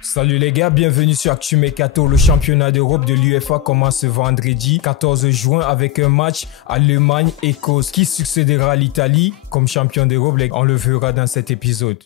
Salut les gars, bienvenue sur Actu Mercato. Le championnat d'Europe de l'UEFA commence ce vendredi 14 juin avec un match Allemagne-Écosse. Qui succédera à l'Italie comme champion d'Europe? On le verra dans cet épisode.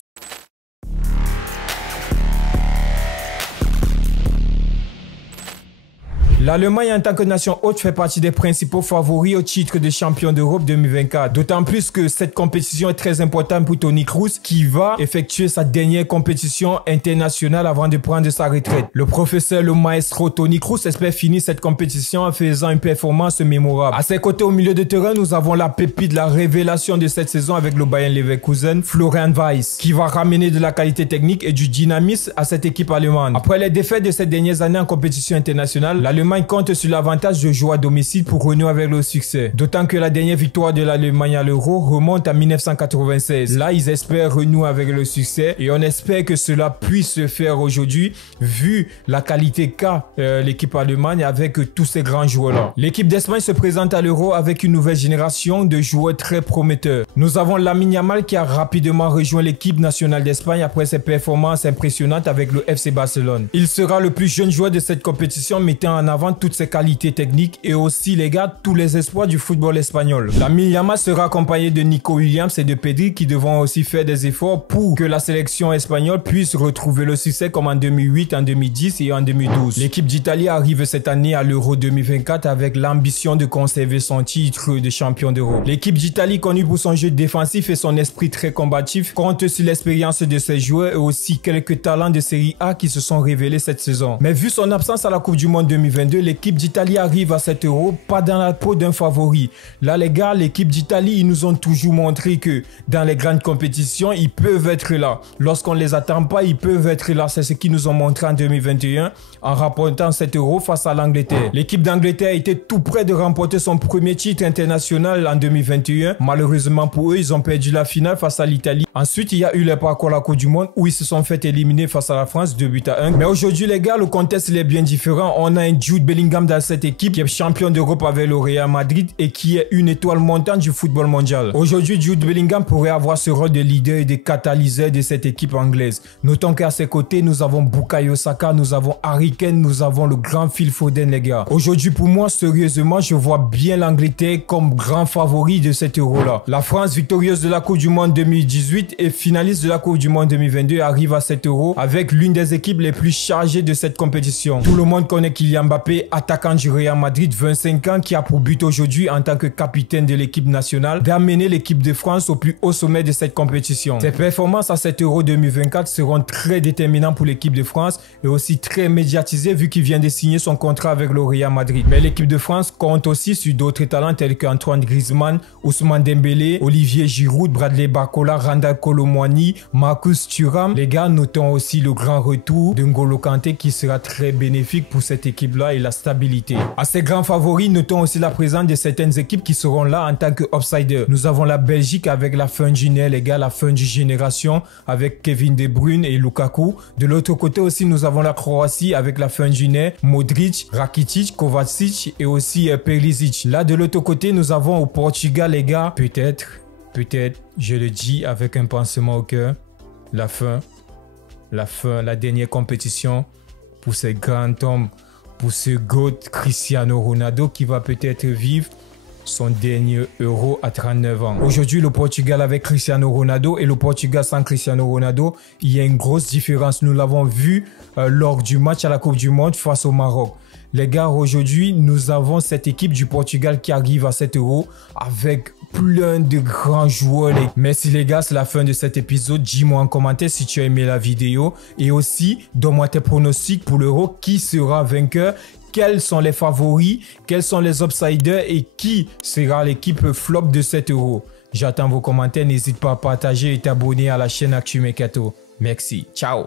L'Allemagne en tant que nation hôte fait partie des principaux favoris au titre de champion d'Europe 2024. D'autant plus que cette compétition est très importante pour Toni Kroos qui va effectuer sa dernière compétition internationale avant de prendre sa retraite. Le professeur, le maestro Toni Kroos espère finir cette compétition en faisant une performance mémorable. À ses côtés au milieu de terrain, nous avons la pépite, la révélation de cette saison avec le Bayer Leverkusen, Florian Wirtz, qui va ramener de la qualité technique et du dynamisme à cette équipe allemande. Après les défaites de ces dernières années en compétition internationale, l'Allemagne compte sur l'avantage de jouer à domicile pour renouer avec le succès. D'autant que la dernière victoire de l'Allemagne à l'Euro remonte à 1996. Là, ils espèrent renouer avec le succès et on espère que cela puisse se faire aujourd'hui vu la qualité qu'a l'équipe allemande avec tous ces grands joueurs-là. L'équipe d'Espagne se présente à l'Euro avec une nouvelle génération de joueurs très prometteurs. Nous avons Lamine Yamal qui a rapidement rejoint l'équipe nationale d'Espagne après ses performances impressionnantes avec le FC Barcelone. Il sera le plus jeune joueur de cette compétition, mettant en avant toutes ses qualités techniques et aussi les gars tous les espoirs du football espagnol. Lamine Yamal sera accompagné de Nico Williams et de Pedri qui devront aussi faire des efforts pour que la sélection espagnole puisse retrouver le succès comme en 2008, en 2010 et en 2012. L'équipe d'Italie arrive cette année à l'Euro 2024 avec l'ambition de conserver son titre de champion d'Europe. L'équipe d'Italie, connue pour son jeu défensif et son esprit très combatif, compte sur l'expérience de ses joueurs et aussi quelques talents de Série A qui se sont révélés cette saison. Mais vu son absence à la Coupe du Monde 2022, l'équipe d'Italie arrive à cet Euro pas dans la peau d'un favori. Là les gars, l'équipe d'Italie, ils nous ont toujours montré que dans les grandes compétitions, ils peuvent être là. Lorsqu'on les attend pas, ils peuvent être là. C'est ce qu'ils nous ont montré en 2021 en remportant cet Euro face à l'Angleterre. L'équipe d'Angleterre était tout près de remporter son premier titre international en 2021. Malheureusement pour eux, ils ont perdu la finale face à l'Italie. Ensuite, il y a eu le parcours à la Coupe du Monde où ils se sont fait éliminer face à la France 2-1. Mais aujourd'hui les gars, le contexte il est bien différent. On a un Jude Bellingham dans cette équipe qui est champion d'Europe avec le Real Madrid et qui est une étoile montante du football mondial. Aujourd'hui, Jude Bellingham pourrait avoir ce rôle de leader et de catalyseur de cette équipe anglaise. Notons qu'à ses côtés, nous avons Bukayo Saka, nous avons Harry Kane, nous avons le grand Phil Foden les gars. Aujourd'hui pour moi, sérieusement, je vois bien l'Angleterre comme grand favori de cet Euro-là. La France, victorieuse de la Coupe du Monde 2018 et finaliste de la Coupe du Monde 2022, arrive à cet Euro avec l'une des équipes les plus chargées de cette compétition. Tout le monde connaît Kylian Mbappé, attaquant du Real Madrid, 25 ans, qui a pour but aujourd'hui en tant que capitaine de l'équipe nationale d'amener l'équipe de France au plus haut sommet de cette compétition. Ses performances à cet Euro 2024 seront très déterminantes pour l'équipe de France et aussi très médiatisées vu qu'il vient de signer son contrat avec le Real Madrid. Mais l'équipe de France compte aussi sur d'autres talents tels qu'Antoine Griezmann, Ousmane Dembélé, Olivier Giroud, Bradley Barcola, Randal Kolo Muani, Marcus Thuram. Les gars, notons aussi le grand retour de N'Golo Kanté qui sera très bénéfique pour cette équipe-là et la stabilité. À ces grands favoris, notons aussi la présence de certaines équipes qui seront là en tant que outsiders. Nous avons la Belgique avec la fin du nez, les gars, la fin du génération avec Kevin De Bruyne et Lukaku. De l'autre côté aussi, nous avons la Croatie avec la fin du nez, Modric, Rakitic, Kovacic et aussi Perisic. Là, de l'autre côté, nous avons au Portugal, les gars, peut-être, je le dis avec un pansement au cœur, la dernière compétition pour ces grands hommes, pour ce GOAT Cristiano Ronaldo qui va peut-être vivre son dernier Euro à 39 ans. Aujourd'hui, le Portugal avec Cristiano Ronaldo et le Portugal sans Cristiano Ronaldo, il y a une grosse différence. Nous l'avons vu lors du match à la Coupe du Monde face au Maroc. Les gars, aujourd'hui, nous avons cette équipe du Portugal qui arrive à cet Euro avec plein de grands joueurs. Merci les gars, c'est la fin de cet épisode. Dis-moi en commentaire si tu as aimé la vidéo et aussi donne-moi tes pronostics pour l'Euro. Qui sera vainqueur? Quels sont les favoris? Quels sont les outsiders? Et qui sera l'équipe flop de cet Euro? J'attends vos commentaires. N'hésite pas à partager et t'abonner à la chaîne Actu Mercato. Merci. Ciao.